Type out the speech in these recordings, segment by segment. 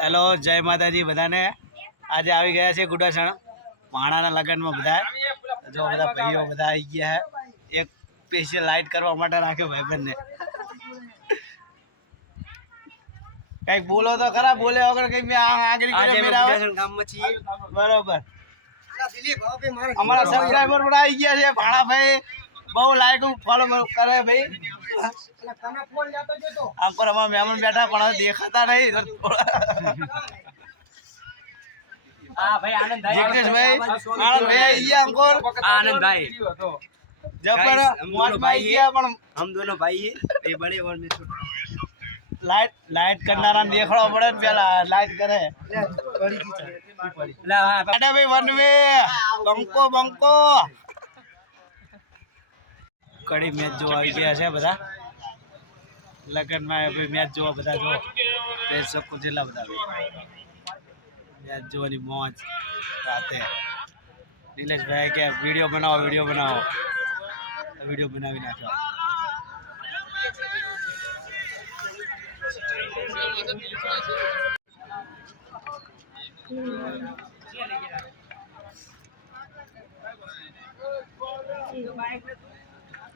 Hello જય માતાજી બધાને. આજે આવી ગયા છે ગુડાસણ. માણાના લગ્નમાં બધા. જો બધા ભાઈઓ બધા આવી ગયા છે. એક સ્પેશિયલ લાઇટ કરવા માટે રાખ્યો ભાઈબંધને કંઈક બોલો તો ખરા બોલે વગર કઈ મેં આ આગળ ગામમાં છીએ. બરોબર. અમારા સબસ્ક્રાઈબર પણ આવી ગયા છે. ભાણાભાઈ બહુ લાઈક ફોલો કરે ભાઈ. આમ અમારા મહેમાન બેઠા પણ દેખાતા નહીં લાઈટ લાઈટ કરનારા દેખાડો પડે પેલા લાઈટ કરે. ભાઈ વન બંકો બંકો કડી મેચ જોવા આવી ગયા છે બધા. લગ્નમાં ભાઈ મેચ જોવા બધા જો. દર્શકો જેટલા બધા મેચ જોવાની મોજ રાતે. નિલેશભાઈ કે વીડિયો બનાવો વીડિયો બનાવો. વીડિયો બનાવી નાખ્યો.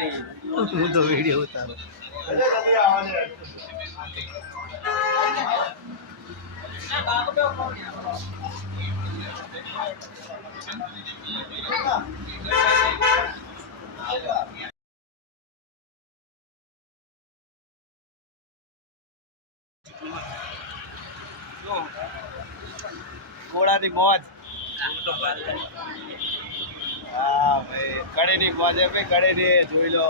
હું તો વીડિયો ઉતારો ઘોડાની મોજ. હા ભાઈ કડીની મોજ ભાઈ કડેની જોઈ લો.